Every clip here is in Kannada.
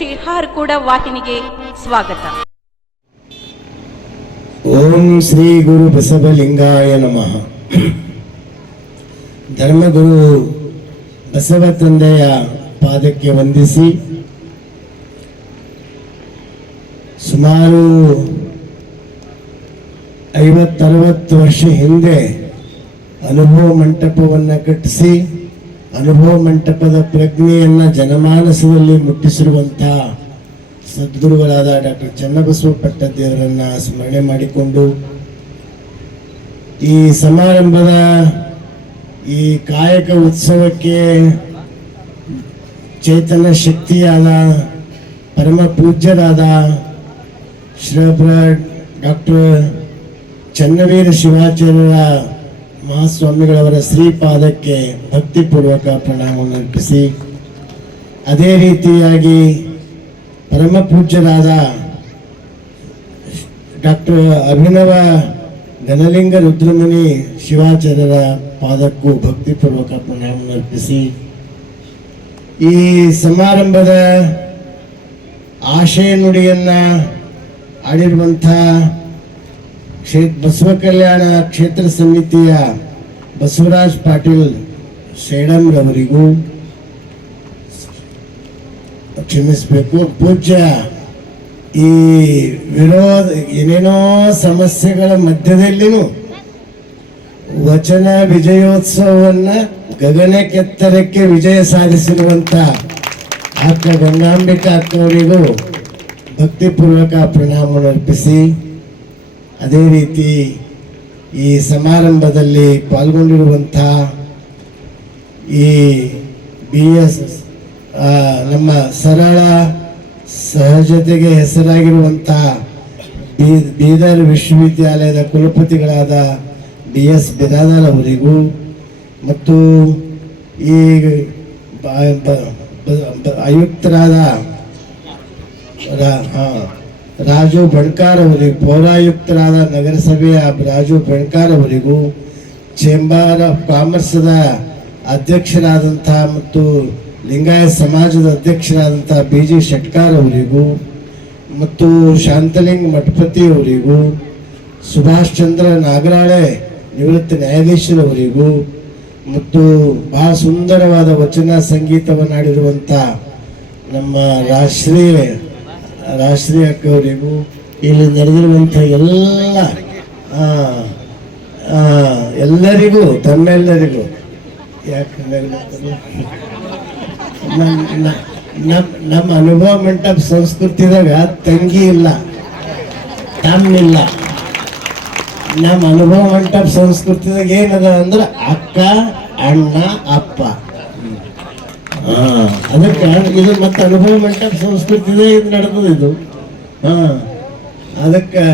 ಶ್ರೀ ಕೂಡ ವಾಹಿನಿಗೆ ಸ್ವಾಗತ. ಓಂ ಶ್ರೀ ಗುರು ಬಸವಲಿಂಗಾಯ ನಮಃ. ಧರ್ಮಗುರು ಬಸವ ತಂದೆಯ ಪಾದಕ್ಕೆ ವಂದಿಸಿ ಸುಮಾರು ಐವತ್ತರವತ್ತು ವರ್ಷ ಹಿಂದೆ ಅನುಭವ ಮಂಟಪವನ್ನು ಕಟ್ಟಿಸಿ ಅನುಭವ ಮಂಟಪದ ಪ್ರಜ್ಞೆಯನ್ನು ಜನಮಾನಸದಲ್ಲಿ ಮುಟ್ಟಿಸಿರುವಂತಹ ಸದ್ಗುರುಗಳಾದ ಡಾಕ್ಟರ್ ಚನ್ನಬಸವ ಪಟ್ಟದೇವರನ್ನ ಸ್ಮರಣೆ ಮಾಡಿಕೊಂಡು ಈ ಸಮಾರಂಭದ ಈ ಕಾಯಕ ಉತ್ಸವಕ್ಕೆ ಚೇತನ ಶಕ್ತಿಯಾದ ಪರಮ ಪೂಜ್ಯರಾದ ಶ್ರೀ ಡಾಕ್ಟರ್ ಚನ್ನವೀರ ಶಿವಾಚಾರ್ಯರ ಮಹಾಸ್ವಾಮಿಗಳವರ ಶ್ರೀಪಾದಕ್ಕೆ ಭಕ್ತಿಪೂರ್ವಕ ಪ್ರಣಾಮವನ್ನು ಅರ್ಪಿಸಿ, ಅದೇ ರೀತಿಯಾಗಿ ಪರಮ ಪೂಜ್ಯರಾದ ಡಾಕ್ಟರ್ ಅಭಿನವ ಘನಲಿಂಗ ರುದ್ರಮುನಿ ಶಿವಾಚಾರ್ಯರ ಪಾದಕ್ಕೂ ಭಕ್ತಿಪೂರ್ವಕ ಪ್ರಣಾಮವನ್ನು ಅರ್ಪಿಸಿ, ಈ ಸಮಾರಂಭದ ಆಶಯ ನುಡಿಯನ್ನ ಆಡಿರುವಂಥ ಕ್ಷೇ ಬಸವ ಕಲ್ಯಾಣ ಕ್ಷೇತ್ರ ಸಮಿತಿಯ ಬಸವರಾಜ್ ಪಾಟೀಲ್ ಸೇಡಂರವರಿಗೂ ಕ್ಷಮಿಸಬೇಕು. ಪೂಜ್ಯ, ಈ ವಿರೋಧ, ಏನೇನೋ ಸಮಸ್ಯೆಗಳ ಮಧ್ಯದಲ್ಲಿನೂ ವಚನ ವಿಜಯೋತ್ಸವವನ್ನ ಗಗನಕ್ಕೆತ್ತರಕ್ಕೆ ವಿಜಯ ಸಾಧಿಸಿರುವಂಥ ಅಕ್ಕ ಗಂಗಾಂಬಿಕಾ ಅಕ್ಕವರಿಗೂ ಭಕ್ತಿಪೂರ್ವಕ ಪ್ರಣಾಮವನ್ನು ಅರ್ಪಿಸಿ ಅದೇ ರೀತಿ ಈ ಸಮಾರಂಭದಲ್ಲಿ ಪಾಲ್ಗೊಂಡಿರುವಂಥ ಈ ಬಿ ಎಸ್ ನಮ್ಮ ಸರಳ ಸಹಜತೆಗೆ ಹೆಸರಾಗಿರುವಂಥ ಬೀದರ್ ವಿಶ್ವವಿದ್ಯಾಲಯದ ಕುಲಪತಿಗಳಾದ ಬಿ ಎಸ್ ಬಿರಾದಾರ್ ಅವರಿಗೂ ಮತ್ತು ಈ ಆಯುಕ್ತರಾದ ಹಾ, ರಾಜು ಬಣ್ಕಾರ್ ಅವರಿಗೆ ಪೌರಾಯುಕ್ತರಾದ ನಗರಸಭೆಯ ರಾಜು ಬಣ್ಕಾರ್ ಅವರಿಗೂ ಚೇಂಬರ್ ಆಫ್ ಕಾಮರ್ಸ್ದ ಅಧ್ಯಕ್ಷರಾದಂಥ ಮತ್ತು ಲಿಂಗಾಯತ್ ಸಮಾಜದ ಅಧ್ಯಕ್ಷರಾದಂಥ ಬಿ ಜಿ ಶೆಟ್ಕಾರ್ ಅವರಿಗೂ ಮತ್ತು ಶಾಂತಲಿಂಗ್ ಮಠಪತಿ ಅವರಿಗೂ ಸುಭಾಷ್ ಚಂದ್ರ ನಾಗರಾಳೆ ನಿವೃತ್ತ ನ್ಯಾಯಾಧೀಶರವರಿಗೂ ಮತ್ತು ಬಹಳ ಸುಂದರವಾದ ವಚನ ಸಂಗೀತವನ್ನು ಆಡಿರುವಂಥ ನಮ್ಮ ರಾಷ್ಟ್ರೀಯ ರಾಷ್ಟ್ರೀಯ ಅಕ್ಕವರಿಗೂ ಇಲ್ಲಿ ನಡೆದಿರುವಂಥ ಎಲ್ಲ ಎಲ್ಲರಿಗೂ, ತಮ್ಮೆಲ್ಲರಿಗೂ. ನಮ್ಮ ನಮ್- ನಮ್ಮ ಅನುಭವ ಮಂಟಪ ಸಂಸ್ಕೃತಿದಾಗ ತಂಗಿ ಇಲ್ಲ, ತಮ್ಮಿಲ್ಲ. ನಮ್ಮ ಅನುಭವ ಮಂಟಪ ಸಂಸ್ಕೃತಿದಾಗ ಏನದ ಅಂದ್ರೆ ಅಕ್ಕ, ಅಣ್ಣ, ಅಪ್ಪ. ಅದಕ್ಕೆ ಇದು ಮತ್ತೆ ಅನುಭವ ಮಂಟಪ ಸಂಸ್ಕೃತಿದೇ ಇದು ನಡೆದು ಇದು. ಹಾ. ಅದಕ್ಕೆ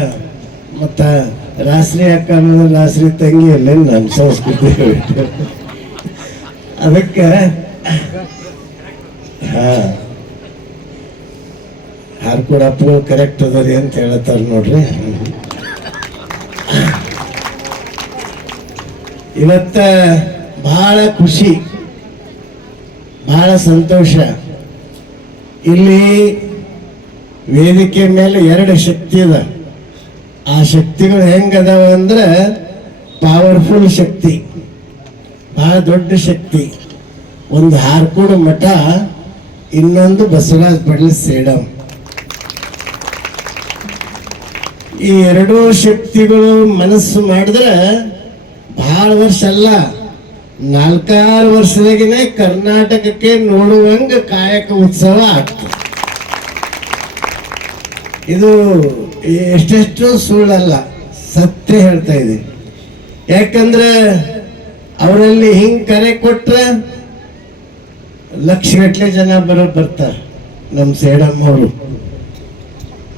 ಮತ್ತೆ ರಾಷ್ಟ್ರೀಯ ಅಕ್ಕ ಅನ್ನೋದು ರಾಷ್ಟ್ರೀಯ ತಂಗಿ ಅಲ್ಲ ನಮ್ಮ ಸಂಸ್ಕೃತಿ. ಅದಕ್ಕೆ ಹಾ. ಹಾರ್ಕೋಡ್ ಅಪ್ಪಗಳು ಕರೆಕ್ಟ್ ಅದರಿ ಅಂತ ಹೇಳತ್ತಾರ ನೋಡ್ರಿ. ಇವತ್ತ ಬಹಳ ಖುಷಿ. ಬಹಳ ಸಂತೋಷ. ಇಲ್ಲಿ ವೇದಿಕೆ ಮೇಲೆ ಎರಡು ಶಕ್ತಿ ಅದ ಆ ಶಕ್ತಿಗಳು ಹೆಂಗದಾವ ಅಂದ್ರೆ ಪವರ್ಫುಲ್ ಶಕ್ತಿ, ಬಹಳ ದೊಡ್ಡ ಶಕ್ತಿ. ಒಂದು ಹಾರ್ಕೋಡು ಮಠ, ಇನ್ನೊಂದು ಬಸವರಾಜ್ ಪಡ್ಲಿ ಸೇಡಂ. ಈ ಎರಡೂ ಶಕ್ತಿಗಳು ಮನಸ್ಸು ಮಾಡಿದ್ರೆ ಬಹಳ ವರ್ಷ ಅಲ್ಲ. ನಾಲ್ಕಾರು ವರ್ಷದಾಗಿನೇ ಕರ್ನಾಟಕಕ್ಕೆ ನೋಡುವಂಗ ಕಾಯಕ ಉತ್ಸವ ಆಗ್ತದೆ ಇದು ಎಷ್ಟೆಷ್ಟು ಸುಳ್ಳಲ್ಲ, ಸತ್ಯ ಹೇಳ್ತಾ ಇದೆ ಯಾಕಂದ್ರೆ ಅವರಲ್ಲಿ ಹಿಂಗ್ ಕರೆ ಕೊಟ್ರೆ ಲಕ್ಷಗಟ್ಲೆ ಜನ ಬರೋ ಬರ್ತಾರೆ ನಮ್ಮ ಸೇಡಮ್ಮ ಅವರು.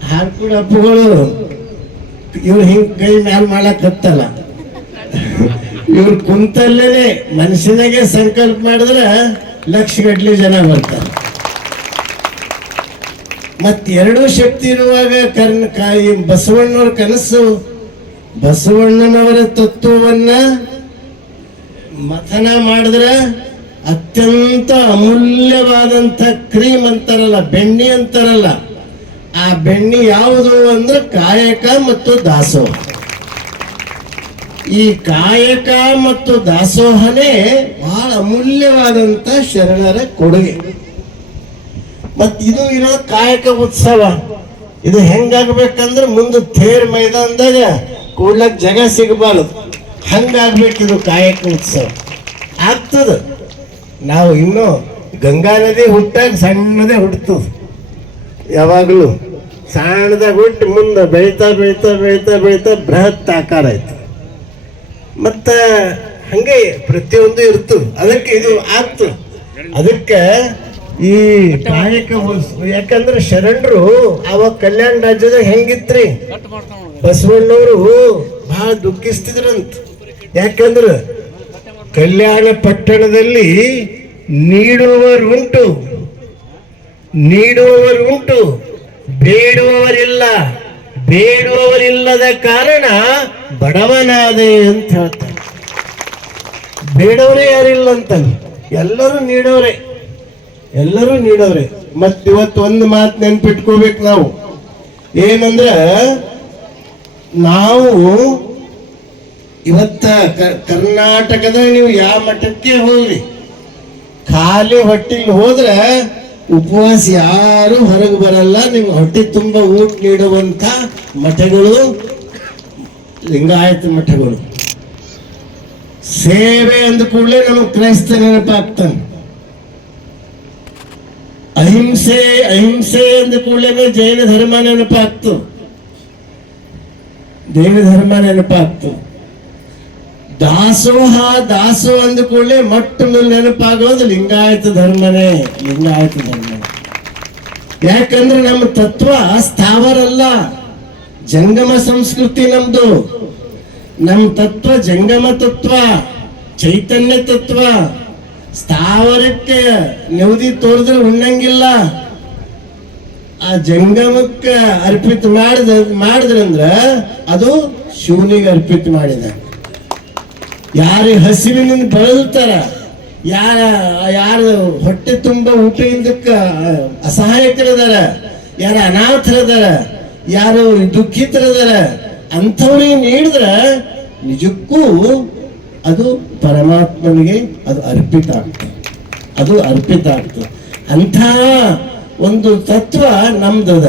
ಹಾರ್ಕುಡ್ ಇವ್ರು ಹಿಂಗ್ ಕೈ ಮ್ಯಾಲ ಮಾಡಕ್ ಹತ್ತಲ್ಲ. ಇವ್ರು ಕುಂತಲ್ಲೇನೆ ಮನಸ್ಸಿನಾಗೆ ಸಂಕಲ್ಪ ಮಾಡಿದ್ರೆ ಲಕ್ಷಗಟ್ಲೆ ಜನ ಬರ್ತಾರೆ. ಎರಡೂ ಶಕ್ತಿ ಇರುವಾಗ ಕರ್ನ ಕಾಯಿ ಬಸವಣ್ಣವ್ರ ಕನಸು, ಬಸವಣ್ಣನವರ ತತ್ವವನ್ನ ಮಥನ ಮಾಡಿದ್ರೆ ಅತ್ಯಂತ ಅಮೂಲ್ಯವಾದಂಥ ಕ್ರೀಮ್ ಅಂತಾರಲ್ಲ, ಬೆಣ್ಣೆ ಅಂತಾರಲ್ಲ, ಆ ಬೆಣ್ಣೆ ಯಾವುದು ಅಂದ್ರೆ ಕಾಯಕ ಮತ್ತು ದಾಸೋಹ. ಈ ಕಾಯಕ ಮತ್ತು ದಾಸೋಹನೇ ಬಹಳ ಅಮೂಲ್ಯವಾದಂತ ಶರಣರ ಕೊಡುಗೆ. ಮತ್ ಇದು ಇರೋ ಕಾಯಕ ಉತ್ಸವ. ಇದು ಹೆಂಗಾಗ್ಬೇಕಂದ್ರೆ ಮುಂದೆ ಥೇರ್ ಮೈದಾನದಾಗ ಕೂಡ್ಲಕ್ ಜಗ ಸಿಗಬಾರದು. ಇದು ಕಾಯಕ ಉತ್ಸವ. ಆಗ್ತದ. ನಾವು ಇನ್ನು ಗಂಗಾ ನದಿ ಹುಟ್ಟಾಗ ಸಣ್ಣದೇ ಹುಟ್ಟುತ್ತದ ಯಾವಾಗಲೂ ಸಣ್ಣದಾಗ ಹುಟ್ಟು ಮುಂದೆ ಬೆಳೀತಾ ಬೆಳೀತಾ ಬೆಳೀತಾ ಬೆಳೀತಾ ಬೃಹತ್ ಆಕಾರ ಆಯ್ತು. ಮತ್ತ ಹಂಗೆ ಪ್ರತಿಯೊಂದು ಇರ್ತು. ಅದಕ್ಕೆ ಇದು ಆಗ್ತು ಅದಕ್ಕೆ ಈ ಕಾಯಕ ಯಾಕಂದ್ರೆ ಶರಣರು ಅವಾಗ ಕಲ್ಯಾಣ ರಾಜ್ಯದಾಗ ಹೆಂಗಿತ್ರಿ? ಬಸವಣ್ಣವರು ಬಹಳ ದುಃಖಿಸ್ತಿದ್ರಂತ. ಯಾಕಂದ್ರೆ ಕಲ್ಯಾಣ ಪಟ್ಟಣದಲ್ಲಿ ನೀಡುವವರುಂಟು ನೀಡುವವರುಂಟು ಬೇಡುವವರಿಲ್ಲ. ಬೇಡುವವರಿಲ್ಲದ ಕಾರಣ ಬಡವನಾದೆ ಅಂತ ಹೇಳ್ತಾರೆ. ಬೇಡವರೇ ಯಾರಿಲ್ಲ ಅಂತ ಎಲ್ಲರೂ ನೀಡೋರೆ ಎಲ್ಲರೂ ನೀಡೋರೆ. ಇವತ್ತು ಒಂದು ಮಾತು ನೆನ್ಪಿಟ್ಕೋಬೇಕು ನಾವು. ಏನಂದ್ರ, ನಾವು ಇವತ್ತ ಕರ್ನಾಟಕದ ನೀವು ಯಾವ ಮಠಕ್ಕೆ ಹೋಗ್ರಿ, ಖಾಲಿ ಹೊಟ್ಟಿಗೆ ಹೋದ್ರೆ ಉಪವಾಸ ಯಾರು ಹೊರಗೆ ಬರಲ್ಲ ನಿಮ್ಗೆ ಹೊಟ್ಟೆ ತುಂಬ ಊಟ ನೀಡುವಂತ ಮಠಗಳು, ಲಿಂಗಾಯತ ಮಠಗಳು. ಸೇವೆ ಅಂದ ಕೂಡಲೇ ನಮಗೆ ಕ್ರೈಸ್ತ ನೆನಪಾಗ್ತಾನೆ ಅಹಿಂಸೆ ಅಹಿಂಸೆ ಅಂದ ಕೂಡಲೇ ಜೈನ ಧರ್ಮ ನೆನಪಾಗ್ತು ದೇವ ಧರ್ಮ ನೆನಪಾಗ್ತು ದಾಸೋಹ ದಾಸೋಹ ಅಂದ ಕೂಡಲೇ ಮೊಟ್ಟ ಮೇಲೆ ನೆನಪಾಗೋದು ಲಿಂಗಾಯತ ಧರ್ಮನೇ, ಲಿಂಗಾಯತ ಧರ್ಮ ಯಾಕಂದ್ರೆ ನಮ್ಮ ತತ್ವ ಸ್ಥಾವರಲ್ಲ. ಜಂಗಮ ಸಂಸ್ಕೃತಿ ನಮ್ದು. ನಮ್ಮ ತತ್ವ ಜಂಗಮ ತತ್ವ, ಚೈತನ್ಯ ತತ್ವ. ಸ್ಥಾವರಕ್ಕೆ ನೆವದಿ ತೋರಿದ್ರೆ ಉಣ್ಣಂಗಿಲ್ಲ. ಆ ಜಂಗಮಕ್ಕೆ ಅರ್ಪಿತ ಮಾಡಿದ, ಮಾಡಿದ್ರಂದ್ರ ಅದು ಶಿವನಿಗೆ ಅರ್ಪಿತ ಮಾಡಿದ. ಯಾರು ಹಸಿವಿನಿಂದ ಬಳಲ್ತಾರ, ಯಾರ, ಯಾರು ಹೊಟ್ಟೆ ತುಂಬ ಊಟದಿಂದಕ್ಕ ಅಸಹಾಯಕರದಾರ, ಯಾರ ಅನಾಥರದಾರ ಯಾರು ದುಃಖಿತರದಾರ ಅಂಥವ್ರಿಗೆ ನೀಡಿದ್ರ ನಿಜಕ್ಕೂ ಅದು ಪರಮಾತ್ಮನಿಗೆ ಅದು ಅರ್ಪಿತ ಆಗ್ತದೆ. ಅದು ಅರ್ಪಿತ ಆಗ್ತದೆ. ಅಂಥ ಒಂದು ತತ್ವ ನಮ್ದದ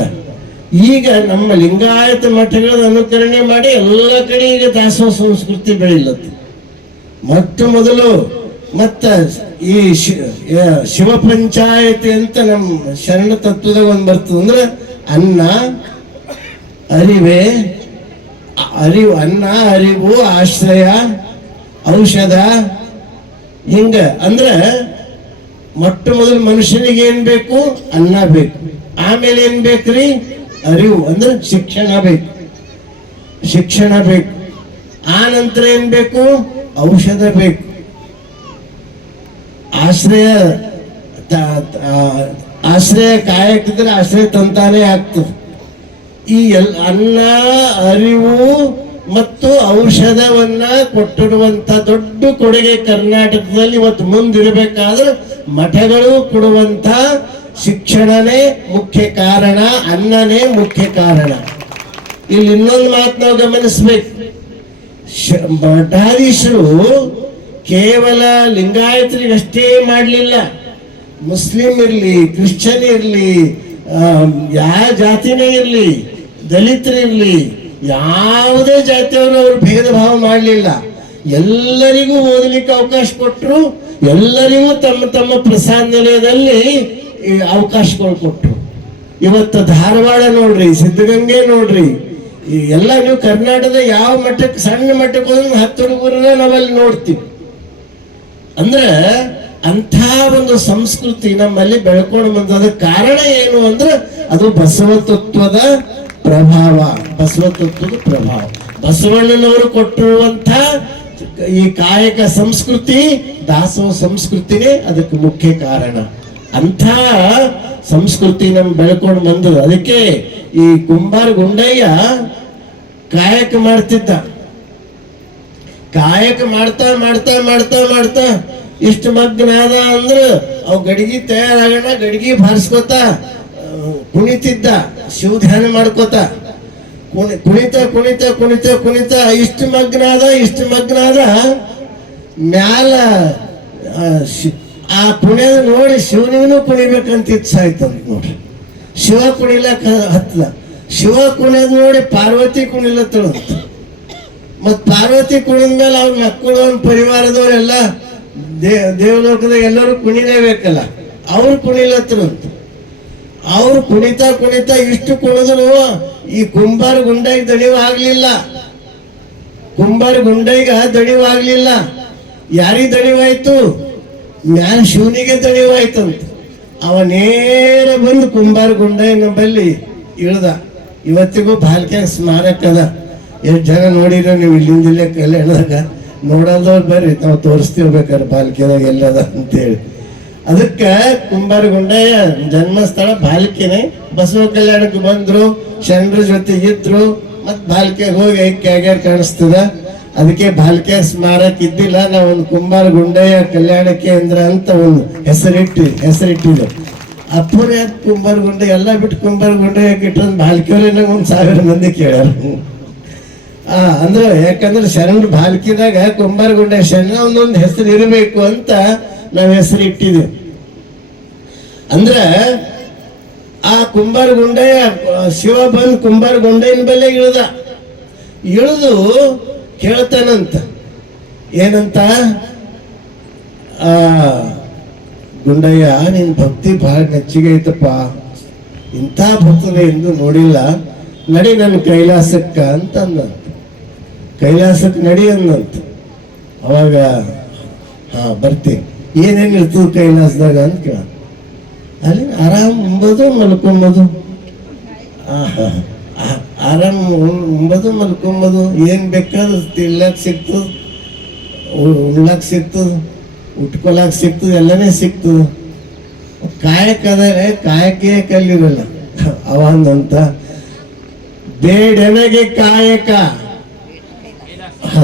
ಈಗ ನಮ್ಮ ಲಿಂಗಾಯತ ಮಠಗಳ ಅನುಕರಣೆ ಮಾಡಿ ಎಲ್ಲ ಕಡೆ ಈಗ ದಾಸೋಹ ಸಂಸ್ಕೃತಿ ಬೆಳೆಯಲತ್ತೆ. ಮೊಟ್ಟ ಮೊದಲು ಮತ್ತ ಈ ಶಿವ ಪಂಚಾಯತಿ ಅಂತ ನಮ್ಮ ಶರಣ ತತ್ವದಾಗ ಒಂದು ಬರ್ತದೆ ಅಂದ್ರೆ ಅನ್ನ ಅರಿವೆ, ಅರಿವು ಅನ್ನ, ಅರಿವು ಆಶ್ರಯ, ಔಷಧ, ಹಿಂಗ. ಅಂದ್ರೆ ಮೊಟ್ಟ ಮೊದಲು ಮನುಷ್ಯನಿಗೆ ಏನ್ ಬೇಕು? ಅನ್ನ ಬೇಕು. ಆಮೇಲೆ ಏನ್ ಬೇಕ್ರಿ? ಅರಿವು. ಅಂದ್ರೆ ಶಿಕ್ಷಣ ಬೇಕು. ಶಿಕ್ಷಣ ಬೇಕು. ಆ ನಂತರ ಏನ್ ಬೇಕು? ಔಷಧ ಬೇಕು. ಆಶ್ರಯ ಆಶ್ರಯ ಕಾಯಕ್ಕಿದ್ರೆ ಆಶ್ರಯ ತಂತಾನೆ ಆಗ್ತದೆ. ಈ ಎಲ್, ಅನ್ನ, ಅರಿವು ಮತ್ತು ಔಷಧವನ್ನ ಕೊಟ್ಟಿಡುವಂತ ದೊಡ್ಡ ಕೊಡುಗೆ ಕರ್ನಾಟಕದಲ್ಲಿ ಇವತ್ತು ಮುಂದಿರಬೇಕಾದ್ರೆ ಮಠಗಳು ಕೊಡುವಂತ ಶಿಕ್ಷಣನೇ ಮುಖ್ಯ ಕಾರಣ, ಅನ್ನನೇ ಮುಖ್ಯ ಕಾರಣ. ಇಲ್ಲಿ ಇನ್ನೊಂದು ಮಾತು ನಾವು ಗಮನಿಸ್ಬೇಕು. ಮಠಾಧೀಶರು ಕೇವಲ ಲಿಂಗಾಯತರಿಗಷ್ಟೇ ಮಾಡಲಿಲ್ಲ. ಮುಸ್ಲಿಂ ಇರಲಿ, ಕ್ರಿಶ್ಚಿಯನ್ ಇರಲಿ ಯಾವ ಜಾತಿನೇ ಇರಲಿ ದಲಿತರಿರಲಿ ಯಾವುದೇ ಜಾತಿಯವರು ಅವರು ಭೇದ ಭಾವ ಮಾಡಲಿಲ್ಲ. ಎಲ್ಲರಿಗೂ ಓದಲಿಕ್ಕೆ ಅವಕಾಶ ಕೊಟ್ಟರು ಎಲ್ಲರಿಗೂ ತಮ್ಮ ತಮ್ಮ ಪ್ರಸಾದ ನಿಲಯದಲ್ಲಿ ಅವಕಾಶಗಳು ಕೊಟ್ಟರು ಇವತ್ತು ಧಾರವಾಡ ನೋಡ್ರಿ, ಸಿದ್ಧಗಂಗೆ ನೋಡ್ರಿ ಎಲ್ಲ ನೀವು ಕರ್ನಾಟಕದ ಯಾವ ಮಟ್ಟಕ್ಕೆ, ಸಣ್ಣ ಮಟ್ಟಕ್ಕೆ ಹೋದ್ರೆ ಹತ್ತು ಹುಡುಗರನ್ನ ನಾವಲ್ಲಿ ನೋಡ್ತೀವಿ. ಅಂದ್ರೆ ಅಂಥ ಒಂದು ಸಂಸ್ಕೃತಿ ನಮ್ಮಲ್ಲಿ ಬೆಳ್ಕೊಂಡು ಬಂದದ ಕಾರಣ ಏನು ಅಂದ್ರೆ ಅದು ಬಸವ ತತ್ವದ ಪ್ರಭಾವ ಬಸವ ತತ್ವದ ಪ್ರಭಾವ. ಬಸವಣ್ಣನವರು ಕೊಟ್ಟಿರುವಂತ ಈ ಕಾಯಕ ಸಂಸ್ಕೃತಿ, ದಾಸವ ಸಂಸ್ಕೃತಿನೇ ಅದಕ್ಕೆ ಮುಖ್ಯ ಕಾರಣ. ಅಂಥ ಸಂಸ್ಕೃತಿ ನಮ್ ಬೆಳ್ಕೊಂಡು ಬಂದದ ಅದಕ್ಕೆ ಈ ಕುಂಬಾರ ಗುಂಡಯ್ಯ ಕಾಯಕ ಮಾಡ್ತಿದ್ದ. ಕಾಯಕ ಮಾಡ್ತಾ ಮಾಡ್ತಾ ಮಾಡ್ತಾ ಮಾಡ್ತಾ ಇಷ್ಟು ಮಗ್ನ ಅದ ಅಂದ್ರೆ ಅವ್ ಗಡಿಗೆ ತಯಾರಾಗೋಣ, ಗಡಿಗೆ ಬಾರಿಸ್ಕೋತ ಕುಣಿತಿದ್ದ ಶಿವ ಧ್ಯಾನ ಮಾಡ್ಕೋತ ಕುಣಿ ಕುಣಿತ ಕುಣಿತ ಕುಣಿತ ಕುಣಿತ ಇಷ್ಟು ಮಗ್ನ ಆದ ಇಷ್ಟು ಮಗ್ನ ಆದ ಮ್ಯಾಲ ಆ, ಕುಣಿಯೋದ್ ನೋಡಿ ಶಿವನಿಗೂ ಕುಣಿಬೇಕಂತ ಇಚ್ಛೆ ಆಯ್ತಂತ ನೋಡ್ರಿ. ಶಿವ ಕುಣಿಲಕ್ಕ ಹತ್ಲ. ಶಿವ ಕುಣಿಯೋದು ನೋಡಿ ಪಾರ್ವತಿ ಕುಣಿಲತ್ತಳಂತ ಮತ್ ಪಾರ್ವತಿ ಕುಣಿದ ಮೇಲೆ ಅವ್ರ ಮಕ್ಕಳು ಪರಿವಾರದವರೆಲ್ಲ ದೇ ದೇವಲೋಕದಾಗ ಎಲ್ಲರೂ ಕುಣಿಲೇಬೇಕಲ್ಲ ಅವ್ರು ಕುಣಿಲತ್ತರಂತ ಅವ್ರು ಕುಣಿತಾ ಕುಣಿತಾ ಇಷ್ಟು ಕುಣಿದ್ರು ಈ ಕುಂಬಾರ ಗುಂಡೈಗೆ ದಣಿವಾಗ್ಲಿಲ್ಲ ಕುಂಬಾರ ಗುಂಡೈಗ ದಣಿವಾಗ್ಲಿಲ್ಲ ಯಾರಿ ಯಾರಿಗೆ ದಣಿವಾಯ್ತು? ಮ್ಯಾನ್ ಶಿವನಿಗೆ ದಣಿವಾಯ್ತಂತ ಅವ ನೇರ ಬಂದು ಕುಂಬಾರ ಗುಂಡಯ್ಯನ ಬಲ್ಲಿ ಇಳ್ದ. ಇವತ್ತಿಗೂ ಭಾಲ್ಕ್ಯಾಗ ಸ್ಮಾರಕ ಅದ. ಎಷ್ಟು ಜನ ನೋಡಿರೋ ನೀವು ಇಲ್ಲಿಂದ ಇಲ್ಲೇ ಕಲ್ಯಾಣದಾಗ? ನೋಡಲ್ದವ್ರು ಬರ್ರಿ, ನಾವು ತೋರಿಸ್ತಿರ್ಬೇಕಾರೆ ಬಾಲ್ಕಿದಾಗ ಎಲ್ಲದ ಅಂತೇಳಿ. ಅದಕ್ಕೆ ಕುಂಬಾರ ಗುಂಡಯ್ಯ ಜನ್ಮಸ್ಥಳ ಬಾಲ್ಕಿನೇ ಬಸವ ಕಲ್ಯಾಣಕ್ಕೆ ಬಂದ್ರು, ಶರಣರ ಜೊತೆ ಇದ್ರು ಮತ್ ಬಾಲ್ಕೆ ಹೋಗಿ ಐಕ್ಯ ಕಾಣಿಸ್ತದ. ಅದಕ್ಕೆ ಬಾಲ್ಕೆ ಸ್ಮಾರಕ ಇದ್ದಿಲ್ಲ, ನಾವು ಒಂದು ಕುಂಬಾರ ಗುಂಡಯ್ಯ ಕಲ್ಯಾಣ ಕೇಂದ್ರ ಅಂತ ಒಂದು ಹೆಸರಿಟ್ಟು ಹೆಸರಿಟ್ಟಿದ್ದು ಅಪ್ಪುರ ಕುಂಬಾರ ಗುಂಡ ಎಲ್ಲ ಬಿಟ್ಟು ಕುಂಬಾರ ಗುಂಡಯ್ಯಕ್ಕೆ ಯಾಕೆ ಇಟ್ಟೊಂದು ಬಾಲ್ಕಿಯವ್ರೇನ ಒಂದು ಸಾವಿರ ಮಂದಿ ಕೇಳ್ಯಾರ. ಆ, ಅಂದ್ರೆ ಯಾಕಂದ್ರೆ ಶರಣ್ ಬಾಲ್ಕಿದಾಗ ಕುಂಬಾರ ಗುಂಡಯ್ಯ ಶರಣ ಒಂದೊಂದು ಹೆಸರು ಇರಬೇಕು ಅಂತ ನಾವು ಹೆಸರು ಇಟ್ಟಿದೆ ಅಂದ್ರೆ ಆ ಕುಂಬಾರ ಗುಂಡಯ್ಯ ಶಿವ ಬಂದು ಕುಂಬಾರ ಗುಂಡೆನ ಬೆಲೆ ಇಳ್ದ. ಇಳಿದು ಕೇಳ್ತಾನಂತ. ಏನಂತ? ಆ, ಗುಂಡಯ್ಯ ನಿನ್ನ ಭಕ್ತಿ ಬಹಳ ನೆಚ್ಚಿಗೆ ಐತಪ್ಪ. ಇಂಥ ಭಕ್ತನ ಎಂದು ನೋಡಿಲ್ಲ. ನಡಿ ನನ್ನ ಕೈಲಾಸಕ್ಕ ಅಂತ ಅಂದಂತ ಕೈಲಾಸಕ್ಕೆ ನಡಿ ಅಂದಂತ. ಅವಾಗ, ಹಾ, ಬರ್ತೀನಿ. ಏನೇನು ಇರ್ತದೆ ಕೈಲಾಸದಾಗ ಅಂತ ಕೇಳ ಅಲ್ಲಿ ಆರಾಮ್ ಉಂಬೋದು ಮಲ್ಕೊಂಬೋದು. ಆರಾಮ್ ಉಂಬೋದು ಮಲ್ಕೊಂಬೋದು. ಏನ್ ಬೇಕಾದ್ರೆ ತಿನ್ಲಕ್ಕೆ ಸಿಗ್ತದೆ ಉ- ಸಿಗ್ತದೆ ಸಿಗ್ತದ ಉಟ್ಕೊಳಕ್ ಸಿಗ್ತದ ಎಲ್ಲನೇ ಸಿಗ್ತದೆ. ಕಾಯಕ ಆದರೆ ಕಾಯಕ್ಕೆ ಕಲ್ಲಿರಲ್ಲ ಅವಂದಂತ ಬೇಡೆನಗೆ ಕಾಯಕ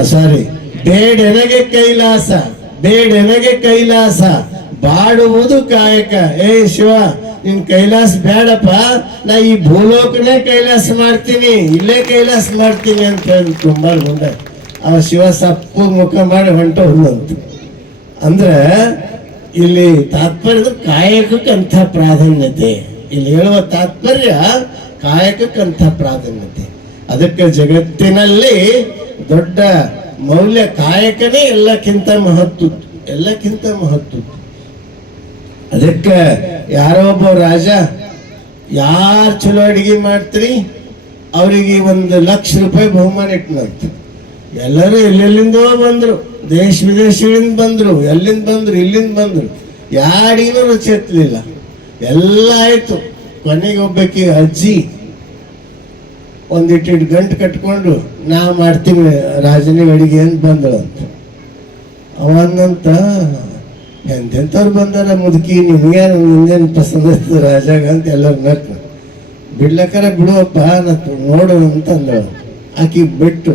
ಸಾರಿ ಬೇಡೆನಗೆ ಕೈಲಾಸ. ಬೇಡೆನಗೆ ಕೈಲಾಸ, ಬಾಡುವುದು ಕಾಯಕ. ಏ ಶಿವ, ನಿನ್ ಕೈಲಾಸ ಬೇಡಪ್ಪ, ನಾ ಈ ಭೂಲೋಕನೇ ಕೈಲಾಸ ಮಾಡ್ತೀನಿ, ಇಲ್ಲೇ ಕೈಲಾಸ ಮಾಡ್ತೀನಿ ಅಂತ ಹೇಳಿ ತುಂಬಾ ಮುಂಡ ಆ ಶಿವ ಸಪ್ಪು ಮುಖ ಮಾಡಿ ಹೊಂಟ ಹೋದಂತ. ಅಂದ್ರೆ ಇಲ್ಲಿ ತಾತ್ಪರ್ಯದ ಕಾಯಕಕ್ಕಂಥ ಪ್ರಾಧಾನ್ಯತೆ. ಇಲ್ಲಿ ಹೇಳುವ ತಾತ್ಪರ್ಯ ಕಾಯಕಕ್ಕಂಥ ಪ್ರಾಧಾನ್ಯತೆ. ಅದಕ್ಕೆ ಜಗತ್ತಿನಲ್ಲಿ ದೊಡ್ಡ ಮೌಲ್ಯ ಕಾಯಕನೇ ಎಲ್ಲಕ್ಕಿಂತ ಮಹತ್ವ ಎಲ್ಲಕ್ಕಿಂತ ಮಹತ್ವ. ಅದಕ್ಕೆ ಯಾರೋ ಒಬ್ಬ ರಾಜ, ಯಾರು ಚಲೋ ಅಡಿಗೆ ಮಾಡ್ತೀರಿ? ಅವರಿಗೆ ಒಂದು ಲಕ್ಷ ರೂಪಾಯಿ ಬಹುಮಾನ ಇಟ್ಟನಂತ ಎಲ್ಲರೂ ಎಲ್ಲೆಲ್ಲಿಂದೋ ಬಂದ್ರು, ದೇಶ ವಿದೇಶಗಳಿಂದ ಬಂದ್ರು, ಎಲ್ಲಿಂದ ಬಂದ್ರು, ಇಲ್ಲಿಂದ ಬಂದ್ರು. ಯಾರಿಗೂ ರುಚಿ ಎತ್ತಲಿಲ್ಲ. ಎಲ್ಲ ಆಯ್ತು. ಕೊನೆಗೆ ಒಬ್ಬಕ್ಕೆ ಅಜ್ಜಿ ಒಂದಿಟ್ಟು ಗಂಟು ಕಟ್ಕೊಂಡು, ನಾ ಮಾಡ್ತೀನಿ ರಾಜನಿಗೆ ಅಡಿಗೆ ಅಂತ ಬಂದಳಂತ ಅಂತ. ಅವನ್ನಂತ ಎಂತೆಂಥವ್ರು ಬಂದಾರ ಮುದುಕಿ ನಿಮ್ಗೇನು ಇನ್ನೇನು ಪಸಂದ ಇರ್ತದೆ ರಾಜಾಗ ಅಂತ ಎಲ್ಲರೂ ನಕ್ಕ ಬಿಡ್ಲಕ್ಕಾರ ಬಿಡುವಪ್ಪ ನತ್ತು ನೋಡು ಅಂತ ಅಂದಳು. ಆಕಿ ಬಿಟ್ಟು,